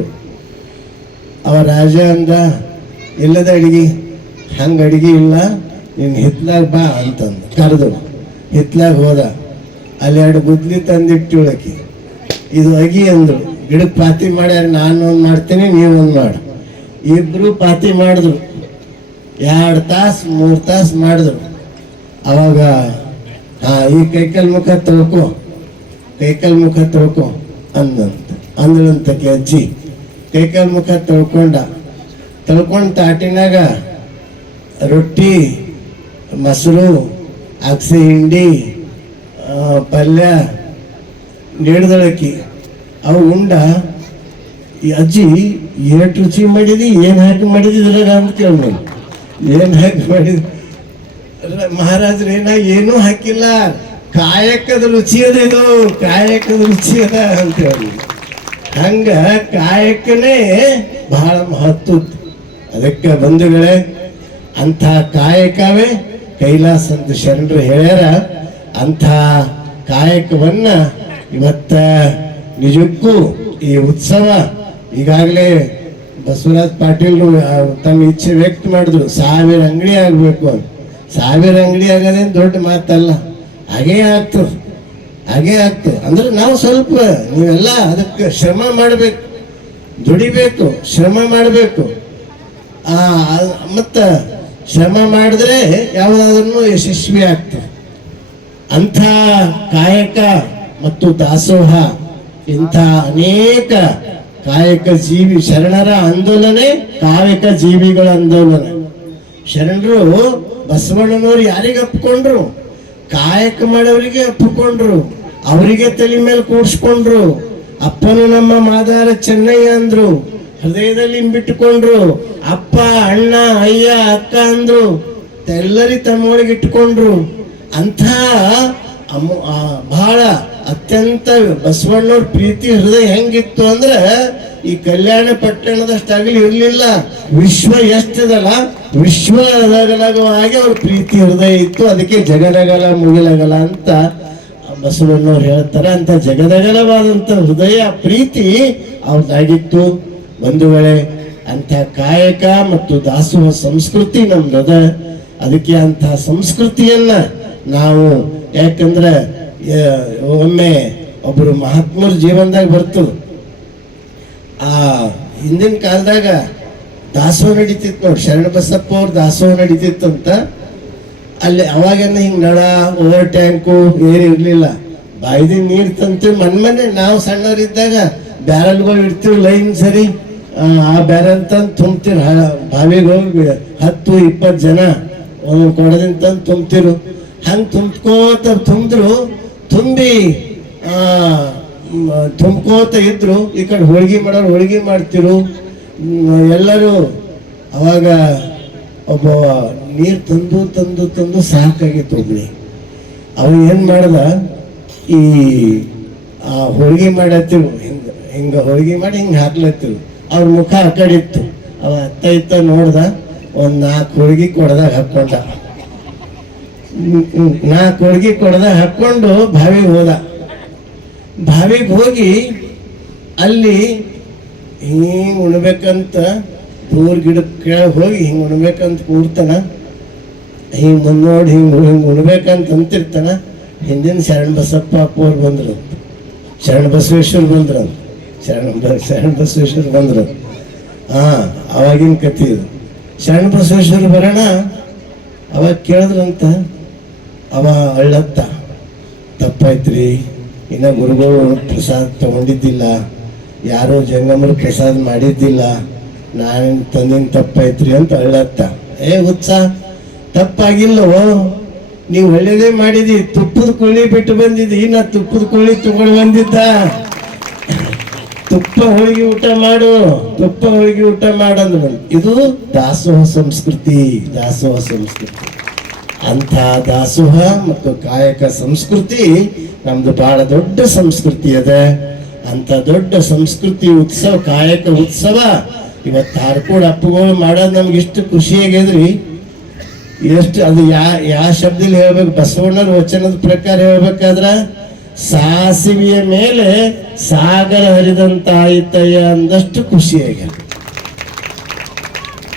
ಅವ ರಾಜ ಅಂದ, ಇಲ್ಲದ ಅಡಿಗೆ, ಹಂಗೆ ಅಡಿಗೆ ಇಲ್ಲ, ನೀನು ಹಿತ್ಲಾಗ ಬಾ ಅಂತಂದು. ಕರೆದು, ಹಿತ್ಲಾಗ ಹೋದ. ಅಲ್ಲಿ ಎರಡು ಬುದ್ಲಿ ತಂದಿಟ್ಟು ಆಕಿ ಇದು ಅಗಿ ಅಂದರು. ಗಿಡಕ್ಕೆ ಪಾತಿ ಮಾಡ್ಯಾರ, ನಾನು ಒಂದು ಮಾಡ್ತೀನಿ, ನೀವು ಒಂದು ಮಾಡು. ಇಬ್ರು ಪಾತಿ ಮಾಡಿದ್ರು. ಎರಡು ತಾಸು, ಮೂರು ತಾಸು ಮಾಡಿದ್ರು. ಅವಾಗ ಹಾಂ ಈ ಕೈಕಲ್ ಮುಖ ತೊಳ್ಕೊ, ಕೈಕಲ್ ಮುಖ ತೊಳ್ಕೊ ಅಂದಂತ ಅಂದಳಂತಕ್ಕೆ ಅಜ್ಜಿ. ಕೈಕಾಲ್ ಮುಖ ತೊಳ್ಕೊಂಡ. ತೊಳ್ಕೊಂಡು ತಾಟಿನಾಗ ರೊಟ್ಟಿ, ಮೊಸರು, ಅಗಸೆ ಹಿಂಡಿ ಪಲ್ಯ ನೀಡ್ದಳಕಿ ಅವು ಉಂಡ ಈ ಅಜ್ಜಿ ಏಟ್ ರುಚಿ ಮಾಡಿದಿ, ಏನು ಹಾಕಿ ಮಾಡಿದಿ ಅಂತ ಕೇಳಿ ಏನು ಹಾಕಿ ಮಾಡಿದ? ಮಹಾರಾಜ್ರ ಏನ, ಏನೂ ಹಾಕಿಲ್ಲ. ಕಾಯಕದ ರುಚಿ ಅದ ಇದು, ಕಾಯಕದ ರುಚಿ ಅದ ಅಂತ ಹೇಳಿ. ಹಂಗ ಕಾಯಕನೇ ಬಹಳ ಮಹತ್ವ ಅದಕ್ಕೆ ಬಂಧುಗಳೇ, ಅಂಥ ಕಾಯಕವೇ ಕೈಲಾಸ ಅಂತ ಶರಣರು ಹೇಳ್ಯಾರ, ಅಂಥ ಕಾಯಕವನ್ನ ಇವತ್ತ ನಿಜಕ್ಕೂ ಈ ಉತ್ಸವ ಈಗಾಗಲೇ ಬಸವರಾಜ್ ಪಾಟೀಲ್ ತಮ್ಮ ಇಚ್ಛೆ ವ್ಯಕ್ತ ಮಾಡಿದ್ರು. ಸಾವಿರ ಅಂಗಡಿ ಆಗಬೇಕು ಅಂತ. ಸಾವಿರ ಅಂಗಡಿ ಆಗೋದೇನು ದೊಡ್ಡ ಮಾತಲ್ಲ. ಹಾಗೇ ಆಗ್ತು ಹಾಗೇ ಆಗ್ತು ಅಂದ್ರೆ ನಾವು ಸ್ವಲ್ಪ ನೀವೆಲ್ಲ ಅದಕ್ಕೆ ಶ್ರಮ ಮಾಡಬೇಕು. ದುಡಿಬೇಕು. ಶ್ರಮ ಮಾಡಬೇಕು. ಮತ್ತ ಶ್ರಮ ಮಾಡಿದ್ರೆ ಯಾವುದಾದ್ರೂ ಯಶಸ್ವಿ ಆಗ್ತದೆ. ಅಂಥ ಕಾಯಕ ಮತ್ತು ದಾಸೋಹ. ಇಂಥ ಅನೇಕ ಕಾಯಕ ಜೀವಿ ಶರಣರ ಆಂದೋಲನೆ, ಕಾಯಕ ಜೀವಿಗಳ ಆಂದೋಲನ. ಶರಣರು ಬಸವಣ್ಣನವರು ಯಾರಿಗೆ ಅಪ್ಕೊಂಡ್ರು ಕಾಯಕ ಮಾಡೋರಿಗೆ ಅಪ್ಪಿಕೊಂಡ್ರು. ಅವರಿಗೆ ತಲೆ ಮೇಲೆ ಕೂಡ್ಸ್ಕೊಂಡ್ರು. ಅಪ್ಪನು ನಮ್ಮ ಮಾದಾರ ಚೆನ್ನಯ್ಯ ಅಂದ್ರು. ಹೃದಯದಲ್ಲಿ ಬಿಟ್ಟುಕೊಂಡ್ರು ಅಪ್ಪ, ಅಣ್ಣ, ಅಯ್ಯ, ಅಕ್ಕ ಅಂದ್ರು. ಎಲ್ಲರಿ ತಮ್ಮೊಳಗೆ ಇಟ್ಕೊಂಡ್ರು ಅಂಥ ಬಹಳ ಅತ್ಯಂತ ಬಸವಣ್ಣವ್ರ ಪ್ರೀತಿ ಹೃದಯ ಹೆಂಗಿತ್ತು ಅಂದ್ರೆ ಈ ಕಲ್ಯಾಣ ಪಟ್ಟಣದಷ್ಟಾಗಲಿ ಇರಲಿಲ್ಲ. ವಿಶ್ವ ಎಷ್ಟಿದಲ್ಲ ಹಾಗೆ ಅವ್ರ ಪ್ರೀತಿ ಹೃದಯ ಇತ್ತು. ಅದಕ್ಕೆ ಜಗದಗಲ ಮುಗಿಲಗಲ ಅಂತ ಬಸವಣ್ಣವ್ರು ಹೇಳ್ತಾರೆ. ಅಂತ ಜಗದಗಲವಾದಂಥ ಹೃದಯ, ಪ್ರೀತಿ ಅವ್ರದ್ದಾಗಿತ್ತು ಒಂದು ವೇಳೆ ಅಂಥ ಕಾಯಕ ಮತ್ತು ದಾಸೋಹ ಸಂಸ್ಕೃತಿ ನಮ್ದದ. ಅದಕ್ಕೆ ಅಂತ ಸಂಸ್ಕೃತಿಯನ್ನ ನಾವು ಯಾಕಂದ್ರೆ ಒಮ್ಮೆ ಒಬ್ಬರು ಮಹಾತ್ಮರ ಜೀವನದಾಗ ಬರ್ತದೆ ಆ ಹಿಂದಿನ ಕಾಲದಾಗ ದಾಸೋಹ ನಡೀತಿತ್ತು ನೋಡಿ. ಶರಣ ಬಸಪ್ಪ ಅವ್ರ ದಾಸೋಹ ನಡೀತಿತ್ತಂತ ಅಲ್ಲಿ ಅವಾಗೆಲ್ಲ ಹಿಂಗೆ ನಳ ಓವರ್ ಟ್ಯಾಂಕು ಏನ್ ಇರಲಿಲ್ಲ. ಬಾಯ್ದಿ ನೀರು ತಂತೀವಿ ಮನ್ ಮನೆ. ನಾವು ಸಣ್ಣವರಿದ್ದಾಗ ಬ್ಯಾರಲ್ಗಳು ಇಡ್ತೀವಿ ಲೈನ್ ಸರಿ. ಆ ಬ್ಯಾರಲ್ ತಂದು ತುಂಬ್ತಿರು. ಬಾವಿಗೆ ಹೋಗಿ ಹತ್ತು ಇಪ್ಪತ್ತು ಜನ ಒಂದು ಕೊಡದಿಂದ ತಂದು ತುಂಬ್ತಿರು. ಹಂಗೆ ತುಂಬ್ಕೋತ ತುಂಬಿದ್ರು. ತುಂಬಿ ತುಂಬ್ಕೋತ ಇದ್ರು, ಈ ಕಡೆ ಹೋಳಿಗೆ ಮಾಡೋರು ಹೋಳಿಗೆ ಮಾಡ್ತಿರು. ಎಲ್ಲರೂ ಅವಾಗ ಒಬ್ಬ ನೀರು ತಂದು ತಂದು ತಂದು ಸಾಕಾಗಿತ್ತು ಒಬ್ನಿ ಅವ ಏನು ಮಾಡ್ದ, ಈ, ಆ, ಹೋಳಿಗೆ ಮಾಡತ್ತಿರು. ಹಿಂಗ, ಹಿಂಗೆ ಹೋಳಿಗೆ ಮಾಡಿ ಹಿಂಗೆ ಹಾಕ್ಲತ್ತಿರು. ಅವ್ರ ಮುಖ ಆ ಇತ್ತು. ಅವ ಅತ್ತ ಇತ್ತ ನೋಡ್ದ, ಒಂದು ನಾಲ್ಕು ಹೋಳಿಗೆ ಕೊಡ್ದಾಗ ಹಾಕೊಂಡ. ನಾಲ್ಕು ಹೋಳಿಗೆ ಕೊಡದಾಗ ಹಾಕೊಂಡು ಬಾವಿಗೆ ಹೋದ. ಬಾವಿಗೆ ಹೋಗಿ ಅಲ್ಲಿ ಹಿಂಗೆ ಉಣ್ಬೇಕಂತ ದೂರ ಗಿಡಕ್ಕೆ ಕೆಳಗೆ ಹೋಗಿ ಹಿಂಗೆ ಉಣ್ಬೇಕಂತ ಕೂಡ್ತಾನ. ಹಿಂಗೆ ಬಂದು ನೋಡಿ ಹಿಂಗೆ ಹಿಂಗೆ ಉಣ್ಬೇಕಂತ ಅಂತಿರ್ತಾನ. ಹಿಂದಿನ ಶರಣ ಬಸಪ್ಪ ಅಪ್ಪವ್ರು ಬಂದ್ರು. ಶರಣ ಬಸವೇಶ್ವರ್ ಬಂದ್ರು. ಶರಣ ಶರಣ ಬಸವೇಶ್ವರ್ ಬಂದರು. ಹಾ, ಅವಾಗಿನ ಕಥೆ ಇದು. ಶರಣ ಬಸವೇಶ್ವರ್ ಬರೋಣ. ಅವಾಗ ಕೇಳಿದ್ರಂತ ಅವ ಅಳ್ಳತ್ತ. ತಪ್ಪಾಯ್ತ್ರಿ. ಇನ್ನ ಗುರುಗಳು ಪ್ರಸಾದ ತಗೊಂಡಿದ್ದಿಲ್ಲ. ಯಾರು ಜಂಗಮರು ಪ್ರಸಾದ ಮಾಡಿದ್ದಿಲ್ಲ. ನಾನು ತಂದಿನ ತಪ್ಪಾಯ್ತ್ರಿ ಅಂತ ಅಳ್ಳತ್ತ. ಏ ಉತ್ಸಾಹ ತಪ್ಪಾಗಿಲ್ಲವೋ? ನೀವು ಒಳ್ಳೇದೇ ಮಾಡಿದಿ. ತುಪ್ಪದ ಕೋಳಿ ಬಿಟ್ಟು ಬಂದಿದ್ದಿ ನಾ ತುಪ್ಪದ ಕೋಳಿ ತಗೊಂಡು ಬಂದಿದ್ದ. ತುಪ್ಪ ಹೋಳಿಗೆ ಊಟ ಮಾಡು. ತುಪ್ಪ ಹೋಳಿಗೆ ಊಟ ಮಾಡಂದ್ರು ಇದು ದಾಸೋಹ ಸಂಸ್ಕೃತಿ. ದಾಸೋಹ ಸಂಸ್ಕೃತಿ. ಅಂಥ ದಾಸೋಹ ಮತ್ತು ಕಾಯಕ ಸಂಸ್ಕೃತಿ ನಮ್ದು ಬಹಳ ದೊಡ್ಡ ಸಂಸ್ಕೃತಿ ಅದ. ಅಂತ ದೊಡ್ಡ ಸಂಸ್ಕೃತಿ ಉತ್ಸವ, ಕಾಯಕ ಉತ್ಸವ ಇವತ್ತು ಹಾರ್ಕೋಡ್ ಅಪ್ಪುಗಳು ಮಾಡೋದು ನಮ್ಗೆ ಎಷ್ಟು ಖುಷಿ ಆಗ್ಯದ್ರಿ. ಎಷ್ಟು ಅದು ಯಾ ಯಾವ ಶಬ್ದಲ್ಲಿ ಹೇಳ್ಬೇಕು ಬಸವಣ್ಣರ ವಚನದ ಪ್ರಕಾರ ಹೇಳ್ಬೇಕಾದ್ರ, ಸಾಸಿವೆಯ ಮೇಲೆ ಸಾಗರ ಹರಿದಂತಾಯಿತಯ್ಯ ಅಂದಷ್ಟು ಖುಷಿ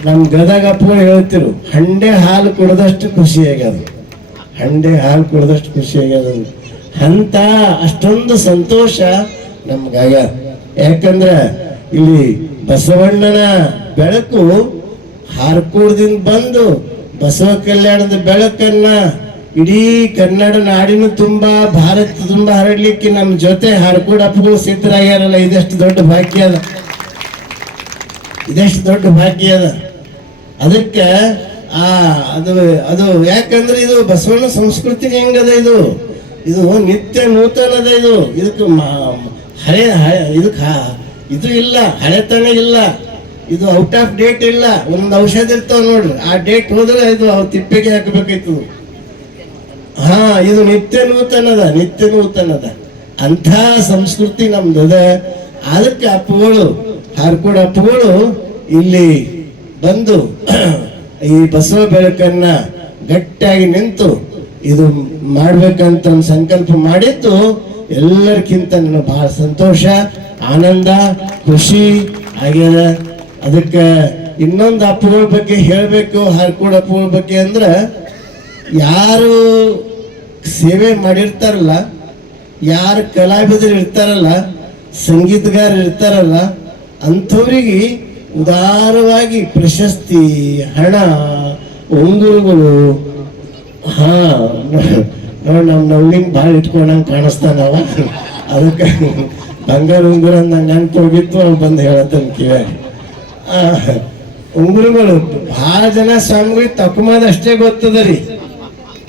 ಆಗ್ಯದ ನಮ್ ಗದಗ ಅಪ್ಪಗಳು ಹೇಳ್ತಿರು, ಹಂಡೆ ಹಾಲು ಕುಡ್ದಷ್ಟು ಖುಷಿ ಆಗ್ಯದ. ಹಂಡೆ ಹಾಲು ಕುಡ್ದಷ್ಟು ಖುಷಿ ಆಗ್ಯದ. ಅಂತ ಅಷ್ಟೊಂದು ಸಂತೋಷ ನಮ್ಗಾಗ ಯಾಕಂದ್ರೆ ಇಲ್ಲಿ ಬಸವಣ್ಣನ ಬೆಳಕು ಹಾರ್ಕೂಡ್ದಿಂದ ಬಂದು ಬಸವ ಕಲ್ಯಾಣದ ಬೆಳಕನ್ನ ಇಡೀ ಕನ್ನಡ ನಾಡಿನ ತುಂಬಾ ಭಾರತ ತುಂಬಾ ಹರಡ್ಲಿಕ್ಕೆ ನಮ್ಮ ಜೊತೆ ಹಾರ್ಕೂಡ್ ಅಪ್ಪಗಳು ಸಿದ್ಧರಾಗ್ಯಾರಲ್ಲ, ಇದೆಷ್ಟು ದೊಡ್ಡ ಭಾಗ್ಯ ಅದ. ಇದೆಷ್ಟು ದೊಡ್ಡ ಭಾಗ್ಯ ಅದ. ಅದಕ್ಕೆ ಆ, ಅದು ಅದು ಯಾಕಂದ್ರೆ ಇದು ಬಸವಣ್ಣ ಸಂಸ್ಕೃತಿ ಹೆಂಗದ ಇದು? ಇದು ನಿತ್ಯ ನೂತನದ ಇದು. ಇದಕ್ಕೆ ಹಳೆ ಇದಕ್ಕೆ ಇದು ಇಲ್ಲ, ಹಳೆತನ ಇಲ್ಲ. ಇದು ಔಟ್ ಆಫ್ ಡೇಟ್ ಇಲ್ಲ. ಒಂದ್ ಔಷಧ ಇರ್ತಾವ ನೋಡ್ರಿ. ಆ ಡೇಟ್ ಹೋದ್ರೆ ಇದು ತಿಪ್ಪಿಗೆ ಹಾಕಬೇಕಾಯ್ತು ಹಾ, ಇದು ನಿತ್ಯ ನೂತನದ ನಿತ್ಯ ನೂತನದ. ಅಂಥ ಸಂಸ್ಕೃತಿ ನಮ್ದದ ಅದಕ್ಕೆ ಅಪ್ಪುಗಳು, ಹಾರ್ಕೋಡ್ ಅಪ್ಪುಗಳು ಇಲ್ಲಿ ಬಂದು ಈ ಬಸವ ಬೆಳಕನ್ನ ಗಟ್ಟಿಯಾಗಿ ನಿಂತು ಇದು ಮಾಡ್ಬೇಕಂತ ಒಂದು ಸಂಕಲ್ಪ ಮಾಡಿದ್ದು ಎಲ್ಲರಿಗಿಂತ ನನಗೆ ಬಹಳ ಸಂತೋಷ, ಆನಂದ, ಖುಷಿ ಆಗ್ಯದ. ಅದಕ್ಕೆ ಇನ್ನೊಂದು ಅಪ್ಪುಗಳ ಬಗ್ಗೆ ಹೇಳಬೇಕು ಹಾರ್ಕೋಡ್ ಅಪ್ಪುಗಳ ಬಗ್ಗೆ ಅಂದ್ರೆ ಯಾರು ಸೇವೆ ಮಾಡಿರ್ತಾರಲ್ಲ, ಯಾರು ಕಲಾವಿದರು ಇರ್ತಾರಲ್ಲ, ಸಂಗೀತಗಾರರು ಇರ್ತಾರಲ್ಲ, ಅಂಥವ್ರಿಗೆ ಉದಾರವಾಗಿ ಪ್ರಶಸ್ತಿ, ಹಣ, ಉಂಗುರುಗಳು, ಹಾ, ನೋಡಿ ನಮ್ಮ ನವ್ಲಿಂಗ್ ಭಾಳ ಇಟ್ಕೊಂಡಂಗೆ ಕಾಣಿಸ್ತಾನವ. ಅದಕ್ಕೆ ಬಂಗಾರ ಉಂಗುರ ನಂಗೆ ಹೋಗಿತ್ತು ಅವ್ನು ಬಂದು ಹೇಳತ್ತನ್ ಕಿವೆ ಉಂಗುರಗಳು ಭಾಳ ಜನ ಸ್ವಾಮಿಗಳಿಗೆ ತಕುಮದಷ್ಟೇ ಗೊತ್ತದ ರೀ.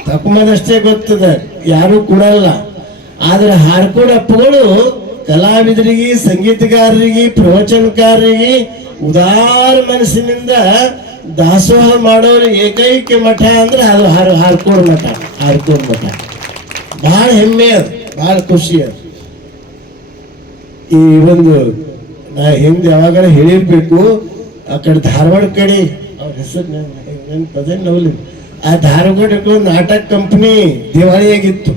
ತಕುಮದಷ್ಟೇ ಗೊತ್ತದ, ಯಾರು ಕೊಡಲ್ಲ. ಆದ್ರೆ ಹಾರ್ಕೋಡಪ್ಪಗಳು ಕಲಾವಿದರಿಗೆ, ಸಂಗೀತಗಾರರಿಗೆ, ಪ್ರವಚನಕಾರರಿಗೆ ಉದಾರ ಮನಸ್ಸಿನಿಂದ ದಾಸೋಹ ಮಾಡೋರು ಏಕೈಕ ಮಠ ಅಂದ್ರೆ ಅದು ಹರ ಹಾರ್ಕೋಡ್ ಮಠ ಹಾರ್ಕೋಡ್ ಮಠ. ಬಹಳ ಹೆಮ್ಮೆ ಅದು ಬಹಳ ಖುಷಿ ಅದು. ಈ ಒಂದು ನಾ ಹಿಂದೆ ಯಾವಾಗಲೂ ಹೇಳಿರ್ಬೇಕು, ಆ ಕಡೆ ಧಾರವಾಡ ಕಡೆ, ಅವ್ರ ಹೆಸರು ಪದೇ ನವಲಿ. ಆ ಧಾರವಾಡಕ್ಕೆ ಒಂದು ನಾಟಕ ಕಂಪ್ನಿ ದಿವಾಳಿಯಾಗಿತ್ತು.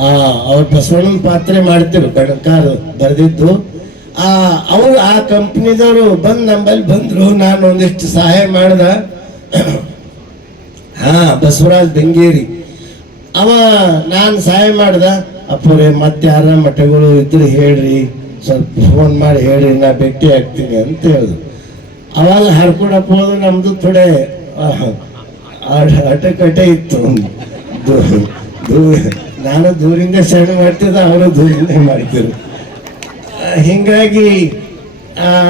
ಆ, ಅವ್ರ ಬಸವಣ್ಣನ ಪಾತ್ರೆ ಮಾಡ್ತಿರು ಗಣಕಾರ ಬರೆದಿದ್ದು. ಆ, ಅವ್ರು ಆ ಕಂಪ್ನಿದವರು ಬಂದು ನಂಬಲ್ಲಿ ಬಂದರು. ನಾನು ಒಂದಿಷ್ಟು ಸಹಾಯ ಮಾಡ್ದ. ಹಾ, ಬಸವರಾಜ್ ದಂಗೇರಿ. ಅವ ನಾನು ಸಹಾಯ ಮಾಡ್ದ. ಅಪ್ಪರೇ, ಮತ್ತೆ ಯಾರ ಮಠಗಳು ಇದ್ರೆ ಹೇಳ್ರಿ. ಸ್ವಲ್ಪ ಫೋನ್ ಮಾಡಿ ಹೇಳ್ರಿ, ನಾ ಭೇಟಿ ಆಗ್ತೀನಿ ಅಂತ ಹೇಳಿದ್ರು ಅವಾಗ ಹರ್ಕೊಂಡಪ್ಪ ಹೋದ್ರೆ ನಮ್ಮದು ಥೋಡೆ ಅಟಕಟೆ ಇತ್ತು. ನಾನು ದೂರಿಂದ ಶರಣ ಮಾಡ್ತಿದ್ದ, ಅವರು ದೂರಿಂದ ಮಾಡ್ತಿದ್ರು. ಹಿಂಗಾಗಿ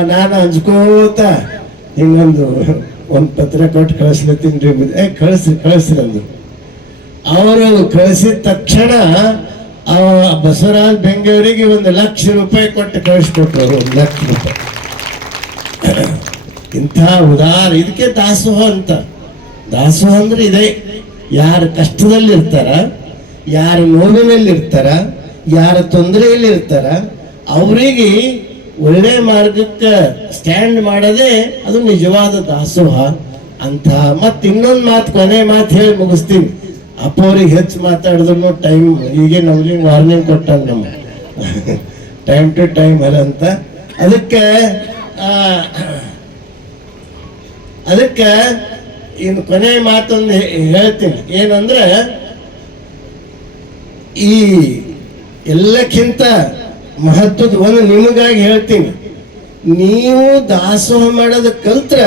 ನಾನು ಹಂಚ್ಕೋತ ಹಿಂಗೊಂದು ಒಂದು ಪತ್ರ ಕೊಟ್ಟು ಕಳಿಸ್ಲತ್ತೀನಿ ರೀ ಏ ಕಳಿಸ್ರಿ ಕಳಿಸ್ರಿ ಅಂದರು. ಅವರು ಕಳಿಸಿದ ತಕ್ಷಣ ಅವ ಬಸವರಾಜ್ ಬೆಂಗಳೂರಿಗೆ ಒಂದು ಲಕ್ಷ ರೂಪಾಯಿ ಕೊಟ್ಟು ಕಳಿಸ್ಕೊಟ್ರು, ಒಂದು ಲಕ್ಷ ರೂಪಾಯಿ. ಇಂಥ ಉದಾರ, ಇದಕ್ಕೆ ದಾಸೋಹ ಅಂತ. ದಾಸೋಹ ಅಂದ್ರೆ ಇದೆ. ಯಾರು ಕಷ್ಟದಲ್ಲಿರ್ತಾರ, ಯಾರು ನೋವಿನಲ್ಲಿರ್ತಾರ, ಯಾರ ತೊಂದರೆಯಲ್ಲಿ ಇರ್ತಾರ ಅವರಿಗೆ ಒಳ್ಳೆ ಮಾರ್ಗಕ್ಕೆ ಸ್ಟ್ಯಾಂಡ್ ಮಾಡದೆ ಅದು ನಿಜವಾದ ದಾಸೋಹ ಅಂತ ಮತ್ತೆ ಇನ್ನೊಂದು ಮಾತು, ಕೊನೆ ಮಾತು ಹೇಳಿ ಮುಗಿಸ್ತೀನಿ. ಅಪ್ಪ ಅವ್ರಿಗೆ ಹೆಚ್ಚು ಮಾತಾಡಿದ್ರು ಟೈಮ್ ಹೀಗೆ ನಮ್ಗೆ ವಾರ್ನಿಂಗ್ ಕೊಟ್ಟ ನಮ್ಮ ಟೈಮ್ ಟು ಟೈಮ್ ಅಲ್ಲ ಅಂತ. ಅದಕ್ಕೆ ಅದಕ್ಕೆ ಇನ್ನು ಕೊನೆ ಮಾತೊಂದು ಹೇಳ್ತೀನಿ. ಏನಂದ್ರೆ ಈ ಎಲ್ಲಕ್ಕಿಂತ ಮಹತ್ವದ ಒಂದು ನಿಮಗಾಗಿ ಹೇಳ್ತೀನಿ. ನೀವು ದಾಸೋಹ ಮಾಡೋದು ಕಲ್ತ್ರ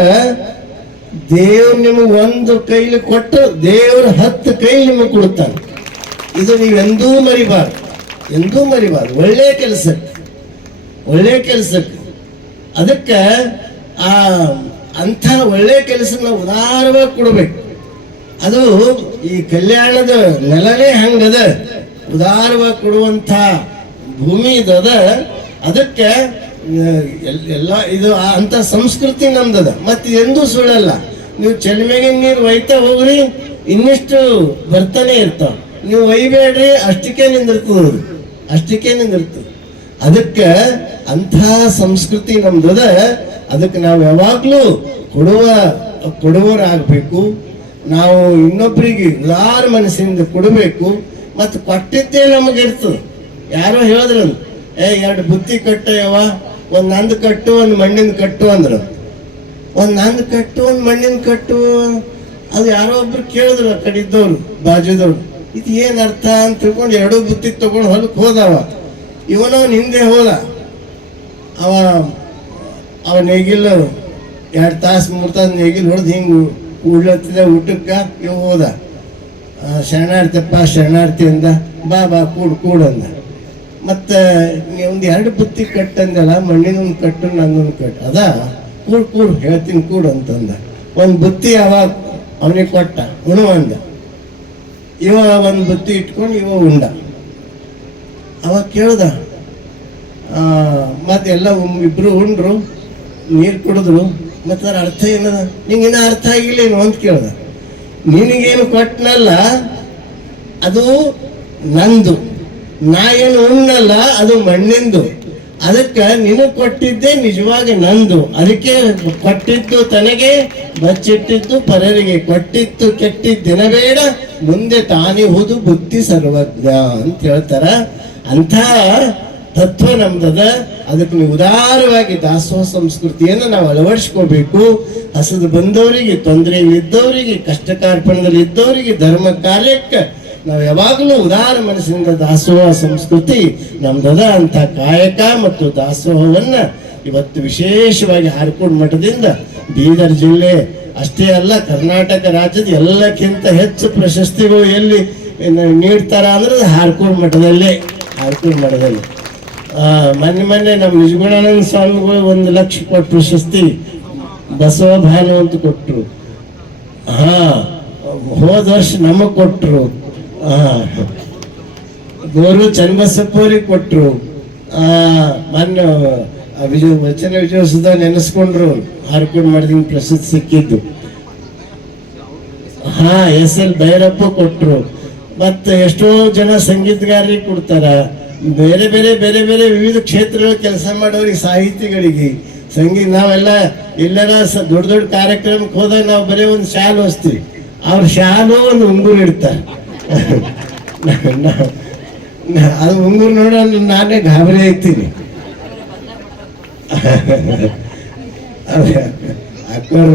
ದೇವ್ರು ನಿಮಗೆ ಒಂದು ಕೈಲಿ ಕೊಟ್ಟು ದೇವ್ರ ಹತ್ತು ಕೈ ನಿಮಗೆ ಕೊಡ್ತಾನೆ ಇದು ನೀವೆಂದೂ ಮರಿಬಾರ್ದು. ಎಂದೂ ಮರಿಬಾರ್ದು. ಒಳ್ಳೆಯ ಕೆಲಸಕ್ಕೆ. ಒಳ್ಳೆ ಕೆಲಸಕ್ಕೆ. ಅದಕ್ಕೆ ಆ, ಅಂಥ ಒಳ್ಳೆ ಕೆಲಸನ ಉದಾರವಾಗಿ ಕೊಡಬೇಕು. ಅದು ಈ ಕಲ್ಯಾಣದ ನೆಲನೇ ಹಂಗದ. ಉದಾರವಾಗಿ ಕೊಡುವಂಥ ಭೂಮಿ ಇದದ ಅದಕ್ಕೆ ಎಲ್ಲ ಇದು ಅಂತ ಸಂಸ್ಕೃತಿ ನಮ್ದದ. ಮತ್ತೆ ಎಂದೂ ಸುಳ್ಳಲ್ಲ. ನೀವು ಚೆಲ್ಮೆಗೆ ನೀರು ಒಯ್ತಾ ಹೋಗ್ರಿ, ಇನ್ನಿಷ್ಟು ಬರ್ತಾನೆ ಇರ್ತಾವ. ನೀವು ಒಯ್ಬೇಡ್ರಿ ಅಷ್ಟಕ್ಕೆ ನಿಂದಿರ್ತದ. ಅಷ್ಟಕ್ಕೆ ನಿಂದಿರ್ತದೆ. ಅದಕ್ಕೆ ಅಂಥ ಸಂಸ್ಕೃತಿ ನಮ್ದದ. ಅದಕ್ಕೆ ನಾವು ಯಾವಾಗಲೂ ಕೊಡುವ ಕೊಡುವರಾಗಬೇಕು ನಾವು ಇನ್ನೊಬ್ಬರಿಗೆ ಉದಾರ ಮನಸ್ಸಿನಿಂದ ಕೊಡಬೇಕು. ಮತ್ತು ಕೊಟ್ಟಿದ್ದೇ ನಮಗೆ ಇರ್ತದೆ. ಯಾರೋ ಹೇಳಿದ್ರು ಏ, ಎರಡು ಬುತ್ತಿ ಕಟ್ಟು ಯಾವ ಒಂದು ನಂದು ಕಟ್ಟು, ಒಂದು ಮಣ್ಣಿನ ಕಟ್ಟು ಅಂದ್ರು. ಒಂದು ನಂದು ಕಟ್ಟು, ಒಂದು ಮಣ್ಣಿನ ಕಟ್ಟು. ಅದು ಯಾರೋ ಒಬ್ರು ಕೇಳಿದ್ರು ಆ ಕಡೆ ಇದ್ದವ್ರು, ಬಾಜುದವ್ರು. ಇದು ಏನು ಅರ್ಥ ಅಂತ ತಿಳ್ಕೊಂಡು ಎರಡೂ ಬುತ್ತಿ ತಗೊಂಡು ಹೊಲಕ್ಕೆ ಹೋದವ. ಇವನವನ್ ಹಿಂದೆ ಹೋದ. ಅವ ಅವ ನೇಗಿಲು ಎರಡು ತಾಸು, ಮೂರು ತಾಸು ನೇಗಿಲು ಹೊಡೆದು ಹಿಂಗೆ ಉಳ್ಳತ್ತಿದ ಊಟಕ್ಕೆ, ಇವ ಹೋದ. ಶರಣಾರ್ಥಪ್ಪ ಶರಣಾರ್ಥಿ ಅಂದ ಬಾ ಬಾ, ಕೂಡು ಕೂಡು ಅಂದ. ಮತ್ತು ಒಂದು ಎರಡು ಬುತ್ತಿ ಕಟ್ಟಂದಲ್ಲ ಮಣ್ಣಿನ ಒಂದು ಕಟ್ಟು, ನನ್ನೊಂದು ಕಟ್ಟು. ಅದ? ಕೂಡು ಕೂಡು, ಹೇಳ್ತೀನಿ, ಕೂಡು ಅಂತಂದ. ಒಂದು ಬುತ್ತಿ ಅವಾಗ ಅವನಿಗೆ ಕೊಟ್ಟ? ಉಣು ಅಂದ. ಇವ ಒಂದು ಬುತ್ತಿ ಇಟ್ಕೊಂಡು ಇವ ಉಂಡ. ಅವಾಗ ಕೇಳ್ದ ಮತ್ತೆ ಎಲ್ಲ ಇಬ್ರು ಉಂಡ್ರು, ನೀರು ಕುಡಿದ್ರು. ಮತ್ತೆ ಅರ್ಥ ಏನದ? ನಿಂಗಿನ ಅರ್ಥ ಆಗಿಲ್ಲ ಏನು ಅಂತ ಕೇಳ್ದ. ನಿನಗೇನು ಕೊಟ್ಟನಲ್ಲ ಅದು ನಂದು. ನಾ ಏನು ಉಣ್ಣಲ್ಲ, ಅದು ಮಣ್ಣಿಂದು. ಅದಕ್ಕೆ ನಿನಗೆ ಕೊಟ್ಟಿದ್ದೆ ನಿಜವಾಗಿ ನಂದು. ಅದಕ್ಕೆ ಕೊಟ್ಟಿದ್ದು ತನಗೆ, ಬಚ್ಚಿಟ್ಟಿದ್ದು ಪರರಿಗೆ. ಕೊಟ್ಟಿದ್ದು ಕೆಟ್ಟಿದ್ದಿನ ಬೇಡ ಮುಂದೆ ತಾನಿಹುದು ಬುದ್ಧಿ ಸರ್ವಜ್ಞ ಅಂತ ಹೇಳ್ತಾರ. ಅಂಥ ತತ್ವ ನಮ್ದದ. ಅದಕ್ಕೆ ನೀವು ಉದಾರವಾಗಿ ದಾಸೋಹ ಸಂಸ್ಕೃತಿಯನ್ನು ನಾವು ಅಳವಡಿಸ್ಕೋಬೇಕು. ಹಸದು ಬಂದವರಿಗೆ ತೊಂದರೆಯಲ್ಲಿದ್ದವರಿಗೆ ಕಷ್ಟ ಕಾರ್ಪಣದಲ್ಲಿ ಇದ್ದವರಿಗೆ ಧರ್ಮ ಕಾರ್ಯಕ್ಕೆ ನಾವು ಯಾವಾಗಲೂ ಉದಾರ ಮನಸ್ಸಿನಿಂದ ದಾಸೋಹ ಸಂಸ್ಕೃತಿ ನಮ್ದದ ಅಂತ ಕಾಯಕ ಮತ್ತು ದಾಸೋಹವನ್ನ ಇವತ್ತು ವಿಶೇಷವಾಗಿ ಹಾರ್ಕೋಡ್ ಮಠದಿಂದ ಬೀದರ್ ಜಿಲ್ಲೆ, ಅಷ್ಟೇ ಅಲ್ಲ ಕರ್ನಾಟಕ ರಾಜ್ಯದ ಎಲ್ಲಕ್ಕಿಂತ ಹೆಚ್ಚು ಪ್ರಶಸ್ತಿಗಳು ಎಲ್ಲಿ ನೀಡ್ತಾರ ಅಂದ್ರೆ ಅದು ಹಾರ್ಕೋಡ್ ಮಠದಲ್ಲೇ ಹಾರ್ಕೋಡ್ ಮಠದಲ್ಲಿ. ಮೊನ್ನೆ ಮೊನ್ನೆ ನಮ್ಮ ನಿಜಗುಣಾನಂದ ಸ್ವಾಮಿಗಳು ಒಂದು ಲಕ್ಷ ಕೊಟ್ಟು ಪ್ರಶಸ್ತಿ ಬಸವ ಭಾನು ಅಂತ ಕೊಟ್ಟರು ಹಾ, ಹೋದ ವರ್ಷ ನಮಗ್ ಕೊಟ್ರು. ಹಾ ಗೋರು ಚನ್ನಬಸಪ್ಪವ್ರಿಗೆ ಕೊಟ್ಟರು ಮೊನ್ನೆ ವಿಜಯ ವಚನ ವಿಜಯೋತ್ಸವ ನೆನೆಸ್ಕೊಂಡ್ರು. ಹಾರ್ಕೊಂಡು ಮಾಡಿದ ಪ್ರಶಸ್ತಿ ಸಿಕ್ಕಿದ್ದು. ಹಾ, ಎಸ್ ಎಲ್ ಭೈರಪ್ಪ ಕೊಟ್ಟರು ಮತ್ತೆ ಎಷ್ಟೋ ಜನ ಸಂಗೀತಗಾರರಿಗೆ ಕೊಡ್ತಾರ. ಬೇರೆ ಬೇರೆ ಬೇರೆ ಬೇರೆ ವಿವಿಧ ಕ್ಷೇತ್ರಗಳ ಕೆಲಸ ಮಾಡೋರಿಗೆ ಸಾಹಿತಿಗಳಿಗೆ. ಸಂಗೀತ, ನಾವೆಲ್ಲ ಎಲ್ಲರ ದೊಡ್ಡ ದೊಡ್ಡ ಕಾರ್ಯಕ್ರಮಕ್ಕೆ ಹೋದಾಗ ನಾವು ಬರೀ ಒಂದು ಶಾಲು ಹೊಸ್ತೀವಿ. ಅವ್ರ ಶಾಲು ಒಂದು ಉಂಗುರು ಇಡ್ತಾರೆ. ಅದು ಉಂಗುರು ನೋಡೋಣ, ನಾನೇ ಗಾಬರಿ ಆಯ್ತೀನಿ ಅಕ್ಕೋರ್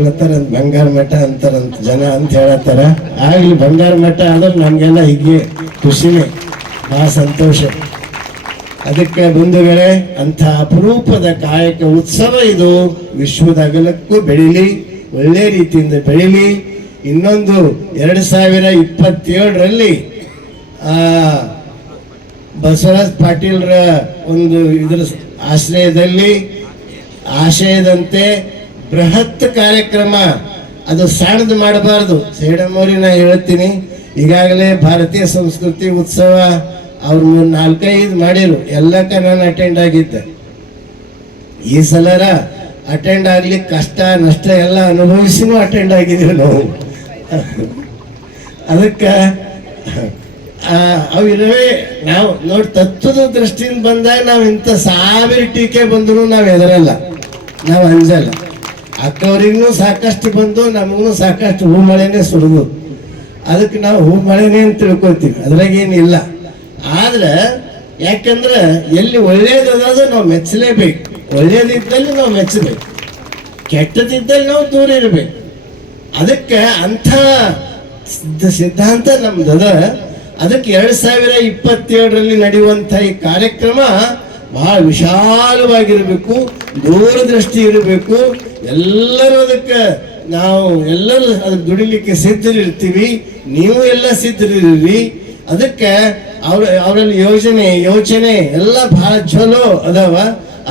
ಬಂಗಾರ ಮಠ ಅಂತಾರಂತ ಜನ ಅಂತ ಹೇಳತ್ತಾರ. ಆಗ್ಲಿ, ಬಂಗಾರ ಮಠ ಆದ್ರೆ ನಮ್ಗೆಲ್ಲ ಹೀಗೆ ಖುಷಿನೇ ಆ ಸಂತೋಷ. ಅದಕ್ಕೆ ಬಂಧುಗಳೇ, ಅಂಥ ಅಪರೂಪದ ಕಾಯಕ ಉತ್ಸವ ಇದು. ವಿಶ್ವದ ಅಗಲಕ್ಕೂ ಬೆಳೀಲಿ, ಒಳ್ಳೆ ರೀತಿಯಿಂದ ಬೆಳೀಲಿ. ಇನ್ನೊಂದು ಎರಡು ಸಾವಿರ ಇಪ್ಪತ್ತೇಳರಲ್ಲಿ ಬಸವರಾಜ್ ಪಾಟೀಲ್ರ ಒಂದು ಇದರ ಆಶ್ರಯದಲ್ಲಿ, ಆಶಯದಂತೆ ಬೃಹತ್ ಕಾರ್ಯಕ್ರಮ ಅದು ಸಣ್ಣದು ಮಾಡಬಾರ್ದು. ಸೇಡಮೋರಿ ನಾ ಹೇಳ್ತೀನಿ. ಈಗಾಗಲೇ ಭಾರತೀಯ ಸಂಸ್ಕೃತಿ ಉತ್ಸವ ಅವ್ರು ನಾಲ್ಕೈದು ಮಾಡಿರು. ಎಲ್ಲಕ್ಕ ನಾನು ಅಟೆಂಡ್ ಆಗಿದ್ದೆ. ಈ ಸಲರ ಅಟೆಂಡ್ ಆಗ್ಲಿಕ್ಕೆ ಕಷ್ಟ, ನಷ್ಟ ಎಲ್ಲ ಅನುಭವಿಸಿನೂ ಅಟೆಂಡ್ ಆಗಿದ್ದೀವಿ ನಾವು. ಅದಕ್ಕೆ ಅವಿರವೇ ನಾವು ನೋಡಿ ತತ್ವದ ದೃಷ್ಟಿಯಿಂದ ಬಂದಾಗ ನಾವು ಇಂಥ ಸಾವಿರ ಟೀಕೆ ಬಂದರೂ ನಾವು ಹೆದರಲ್ಲ. ನಾವು ಅಂಜಲ್ಲ. ಅಕ್ಕವ್ರಿಗೂ ಸಾಕಷ್ಟು ಬಂದು, ನಮಗೂ ಸಾಕಷ್ಟು ಹೂ ಮಳೆನೇ ಸುರಿದು. ಅದಕ್ಕೆ ನಾವು ಹೂ ಮಳೆನೇ ಅಂತ ತಿಳ್ಕೊತೀವಿ ಅದ್ರಾಗೇನಿಲ್ಲ ಆದ್ರೆ, ಯಾಕಂದ್ರೆ ಎಲ್ಲಿ ಒಳ್ಳೇದದ ನಾವು ಮೆಚ್ಚಲೇಬೇಕು. ಒಳ್ಳೇದಿದ್ದಲ್ಲಿ ನಾವು ಮೆಚ್ಚಬೇಕು. ಕೆಟ್ಟದಿದ್ದಲ್ಲಿ ನಾವು ದೂರ ಇರಬೇಕು. ಅದಕ್ಕೆ ಅಂಥ ಸಿದ್ಧ ಸಿದ್ಧಾಂತ ನಮ್ದದ. ಅದಕ್ಕೆ ಎರಡು ಸಾವಿರ ಇಪ್ಪತ್ತೇಳರಲ್ಲಿ ನಡೆಯುವಂಥ ಈ ಕಾರ್ಯಕ್ರಮ ಬಹಳ ವಿಶಾಲವಾಗಿರಬೇಕು, ದೂರದೃಷ್ಟಿ ಇರಬೇಕು. ಎಲ್ಲರೂ ಅದಕ್ಕೆ ನಾವು ಎಲ್ಲರೂ ಅದಕ್ಕೆ ದುಡಿಲಿಕ್ಕೆ ಸಿದ್ಧರಿರ್ತೀವಿ. ನೀವು ಎಲ್ಲ ಸಿದ್ಧರಿರ್ರಿ ಅದಕ್ಕೆ ಅವ್ರ, ಅವರಲ್ಲಿ ಯೋಜನೆ, ಯೋಚನೆ ಎಲ್ಲ ಬಹಳ ಚಲೋ ಅದಾವ.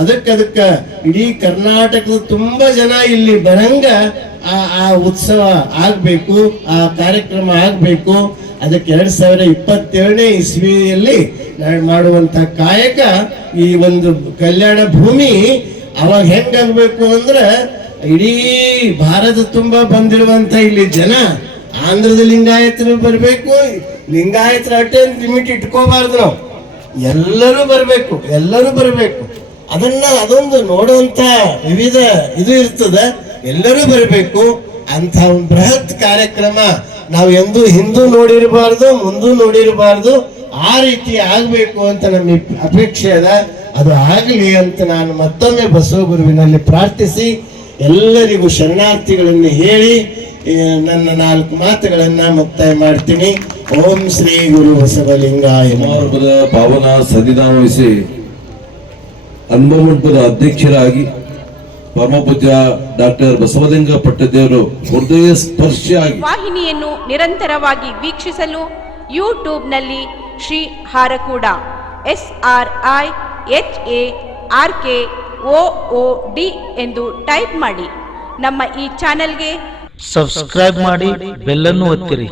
ಅದಕ್ಕೆ ಅದಕ್ಕೆ ಇಡೀ ಕರ್ನಾಟಕದ ತುಂಬಾ ಜನ ಇಲ್ಲಿ ಬರಂಗ ಆ ಉತ್ಸವ ಆಗ್ಬೇಕು, ಆ ಕಾರ್ಯಕ್ರಮ ಆಗ್ಬೇಕು. ಅದಕ್ಕೆ ಎರಡ್ ಸಾವಿರ ಇಪ್ಪತ್ತೇಳನೇ ಇಸ್ವಿಯಲ್ಲಿ ನಾವ್ ಮಾಡುವಂತ ಕಾಯಕ ಈ ಒಂದು ಕಲ್ಯಾಣ ಭೂಮಿ ಅವಾಗ ಹೆಂಗಾಗ್ಬೇಕು ಅಂದ್ರೆ ಇಡೀ ಭಾರತ ತುಂಬಾ ಬಂದಿರುವಂತ ಇಲ್ಲಿ ಜನ ಆಂಧ್ರದ ಲಿಂಗಾಯತರು ಬರಬೇಕು, ಲಿಂಗಾಯತರ ಅಟ್ಟೆ ಲಿಮಿಟ್ ಇಟ್ಕೋಬಾರ್ದು ನಾವು. ಎಲ್ಲರೂ ಬರಬೇಕು ಎಲ್ಲರೂ ಬರಬೇಕು. ಅದನ್ನ ಅದೊಂದು ನೋಡುವಂತ ವಿವಿಧ ಇದು ಇರ್ತದೆ. ಎಲ್ಲರೂ ಬರಬೇಕು. ಅಂತ ಒಂದು ಬೃಹತ್ ಕಾರ್ಯಕ್ರಮ ನಾವು ಎಂದೂ ಹಿಂದೂ ನೋಡಿರಬಾರ್ದು, ಮುಂದೂ ನೋಡಿರಬಾರ್ದು. ಆ ರೀತಿ ಆಗಬೇಕು ಅಂತ ನಮ್ಮ ಅಪೇಕ್ಷೆ ಅದ. ಅದು ಆಗಲಿ ಅಂತ ನಾನು ಮತ್ತೊಮ್ಮೆ ಬಸವ ಗುರುವಿನಲ್ಲಿ ಪ್ರಾರ್ಥಿಸಿ, ಎಲ್ಲರಿಗೂ ಶರಣಾರ್ಥಿಗಳನ್ನು ಹೇಳಿ ನನ್ನ ನಾಲ್ಕು ಮಾತುಗಳನ್ನ ಮುಕ್ತಾಯ ಮಾಡ್ತೀನಿ. ಓಂ ಶ್ರೀ ಗುರು ಬಸವಲಿಂಗಾಯ ಪಾವನ ಸದಿನಾಮಿಸಿ ವಹಿಸಿ ಮಂಟಪದ ಅಧ್ಯಕ್ಷರಾಗಿ ಪರಮಪೂಜ್ಯ ಡಾಕ್ಟರ್ ಬಸವಲಿಂಗ ಪಟ್ಟದೇವರು ಹೃದಯ ಸ್ಪರ್ಶಿಯಾಗಿ ವಾಹಿನಿಯನ್ನು ನಿರಂತರವಾಗಿ ವೀಕ್ಷಿಸಲು ಯೂಟ್ಯೂಬ್ನಲ್ಲಿ Shri Harakooda S R I H A R K O O D ಎಂದು ಟೈಪ್ ಮಾಡಿ. ನಮ್ಮ ಈ ಚಾನೆಲ್ಗೆ ಸಬ್ಸ್ಕ್ರೈಬ್ ಮಾಡಿ ಬೆಲ್ಲನ್ನು ಒತ್ತಿರಿ.